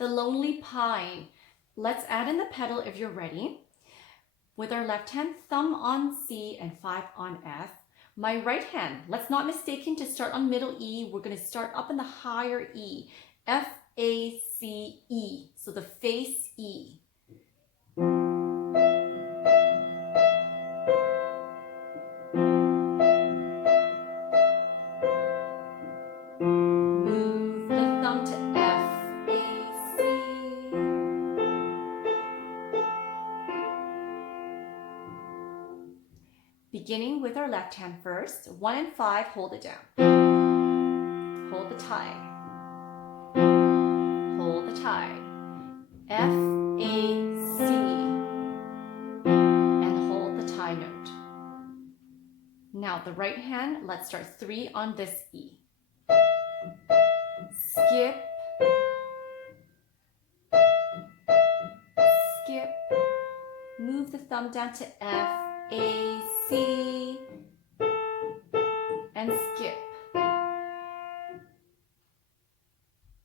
The Lonely Pine. Let's add in the pedal if you're ready. With our left hand, thumb on C and 5 on F. My right hand, let's not mistake to start on middle E. We're going to start up in the higher E. F, A, C, E. So the face E. Move the thumb to F, A, C. Beginning with our left hand first. 1 and 5, hold it down. Hold the tie. Hold the tie. F, A, C. And hold the tie note. Now the right hand, let's start 3 on this E. Skip. Skip. Move the thumb down to F, A, C. And skip.